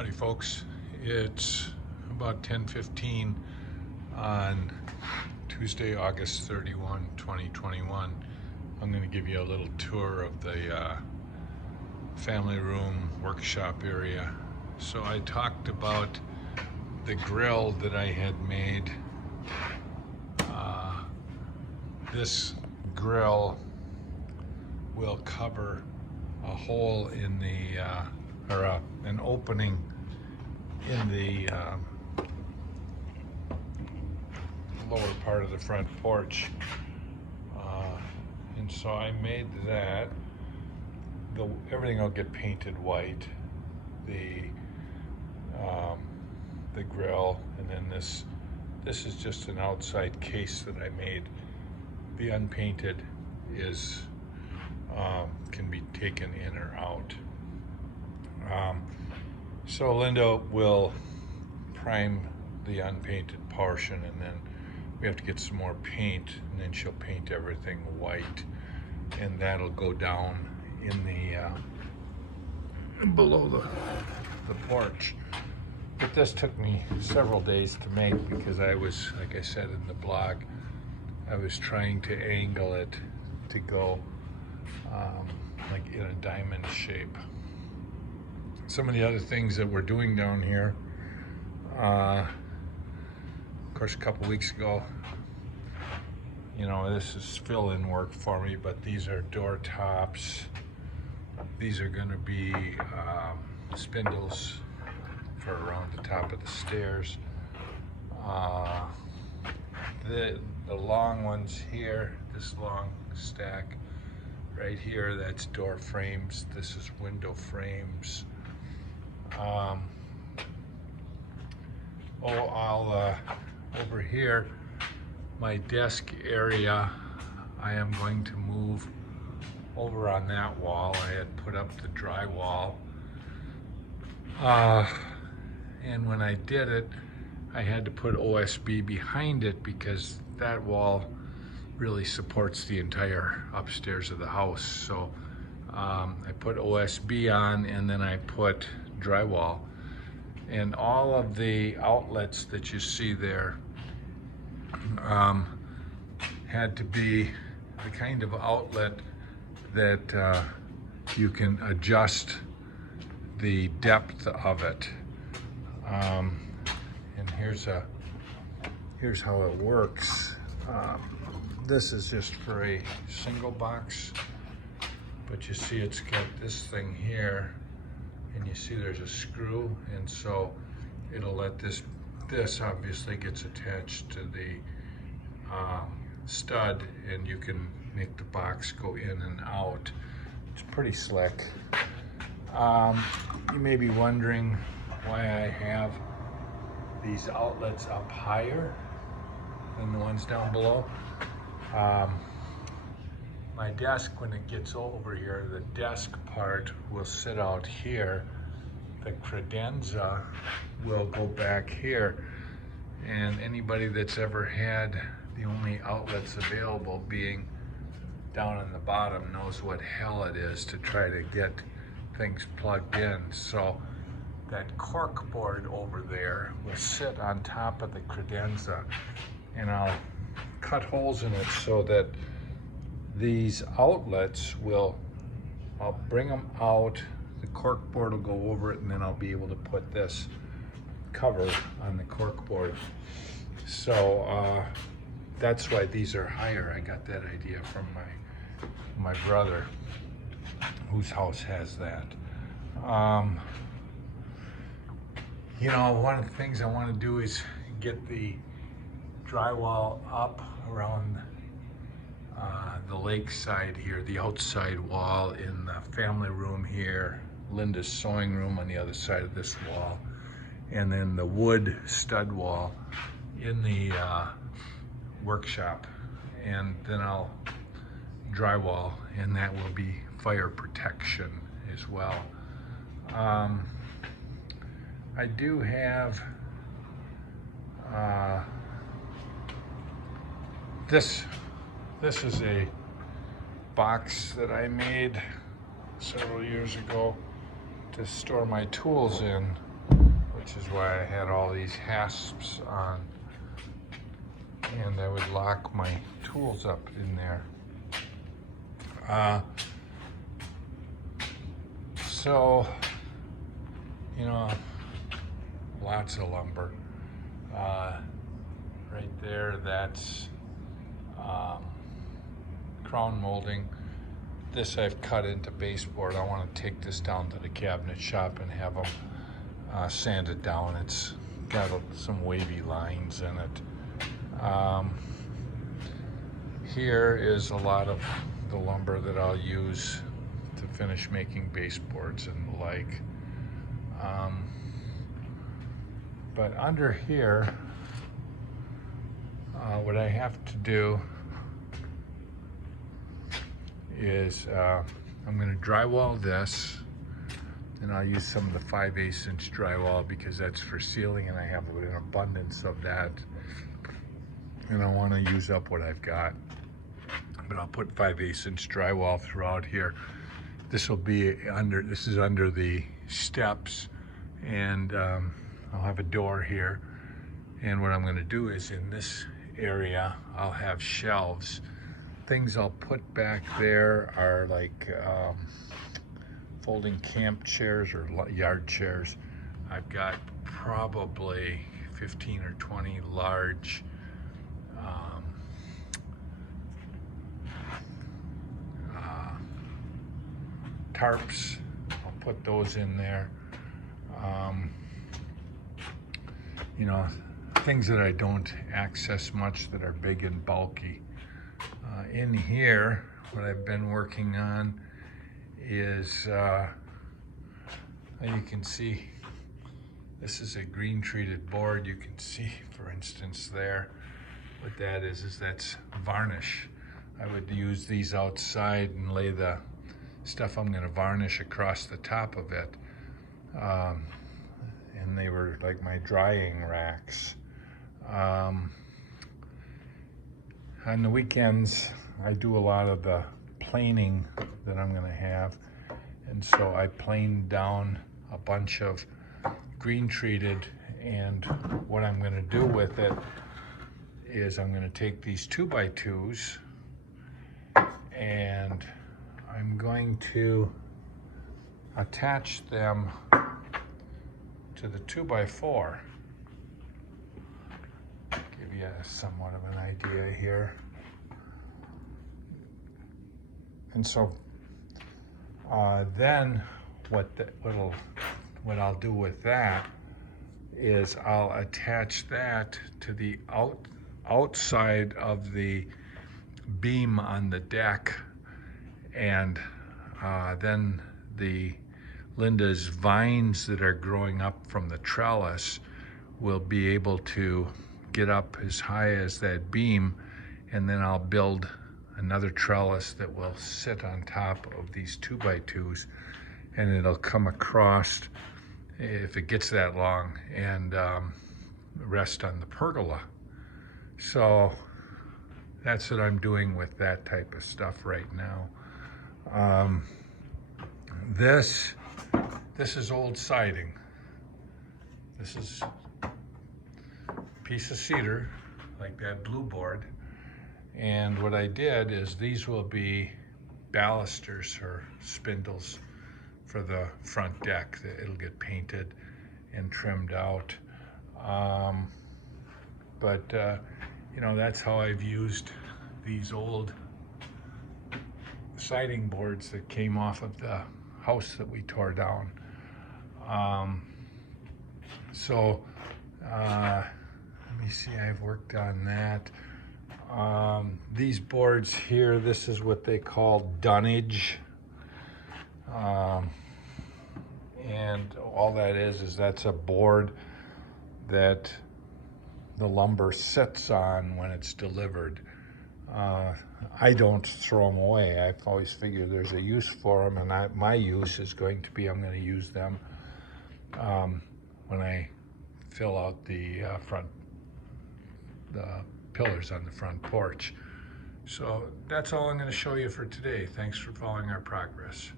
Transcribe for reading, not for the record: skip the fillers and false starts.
Howdy folks, it's about 10:15 on Tuesday, August 31, 2021. I'm going to give you a little tour of the family room workshop area. So I talked about the grill that I had made. This grill will cover a hole in the an opening in the lower part of the front porch, and so I made that. Everything will get painted white, the grill, and then this is just an outside case that I made. The unpainted is can be taken in or out. So Linda will prime the unpainted portion, and then we have to get some more paint, and then she'll paint everything white, and that'll go down in the below the porch. But this took me several days to make because I was, like I said in the blog, I was trying to angle it to go like in a diamond shape. Some of the other things that we're doing down here, of course, a couple weeks ago, you know, this is fill-in work for me, but these are door tops. These are going to be spindles for around the top of the stairs. The long ones here, this long stack right here, that's door frames. This is window frames. Over here, my desk area, I am going to move over on that wall. I had put up the drywall, and when I did it, I had to put OSB behind it because that wall really supports the entire upstairs of the house. So I put OSB on, and then I put drywall, and all of the outlets that you see there had to be the kind of outlet that you can adjust the depth of it. And here's how it works. This is just for a single box, but you see it's got this thing here, and you see there's a screw, and so it'll let this obviously gets attached to the stud, and you can make the box go in and out. It's pretty slick. You may be wondering why I have these outlets up higher than the ones down below. My desk, when it gets over here, the desk part will sit out here. The credenza will go back here. And anybody that's ever had the only outlets available being down in the bottom knows what hell it is to try to get things plugged in. So that cork board over there will sit on top of the credenza, and I'll cut holes in it so that these outlets I'll bring them out, the cork board will go over it, and then I'll be able to put this cover on the cork board. So that's why these are higher. I got that idea from my brother, whose house has that. You know, one of the things I want to do is get the drywall up around the lake side here, the outside wall in the family room here, Linda's sewing room on the other side of this wall, and then the wood stud wall in the workshop. And then I'll drywall, and that will be fire protection as well. I do have this is a box that I made several years ago to store my tools in. which is why I had all these hasps on, and I would lock my tools up in there. So, you know, lots of lumber. Right there, that's crown molding. This I've cut into baseboard. I want to take this down to the cabinet shop and have them sand it down. It's got some wavy lines in it. Here is a lot of the lumber that I'll use to finish making baseboards and the like. But under here, what I have to do is I'm going to drywall this, and I'll use some of the 5/8 inch drywall because that's for ceiling, and I have an abundance of that, and I want to use up what I've got. But I'll put 5/8 inch drywall throughout here. This will be under, this is under the steps, and I'll have a door here. And what I'm going to do is in this area, I'll have shelves. Things I'll put back there are like folding camp chairs or yard chairs. I've got probably 15 or 20 large tarps. I'll put those in there. You know, things that I don't access much that are big and bulky. In here, what I've been working on is, you can see, this is a green treated board. You can see, for instance, there, what that is that's varnish. I would use these outside and lay the stuff I'm going to varnish across the top of it. And they were like my drying racks. On the weekends, I do a lot of the planing that I'm going to have. And so I planed down a bunch of green treated, and what I'm going to do with it is I'm going to take these 2x2s and I'm going to attach them to the 2x4. Give you somewhat of an idea here. And so then what I'll do with that is I'll attach that to the outside of the beam on the deck, and then the Linda's vines that are growing up from the trellis will be able to get up as high as that beam, and then I'll build another trellis that will sit on top of these 2x2s, and it'll come across, if it gets that long, and rest on the pergola. So that's what I'm doing with that type of stuff right now. This is old siding. This is a piece of cedar, like that blue board. And what I did is these will be balusters or spindles for the front deck. It'll get painted and trimmed out. You know, that's how I've used these old siding boards that came off of the house that we tore down. Let me see, I've worked on that. These boards here, this is what they call dunnage. And all that is that's a board that the lumber sits on when it's delivered. I don't throw them away. I've always figured there's a use for them, and my use is going to be, I'm going to use them when I fill out the pillars on the front porch. So that's all I'm going to show you for today. Thanks for following our progress.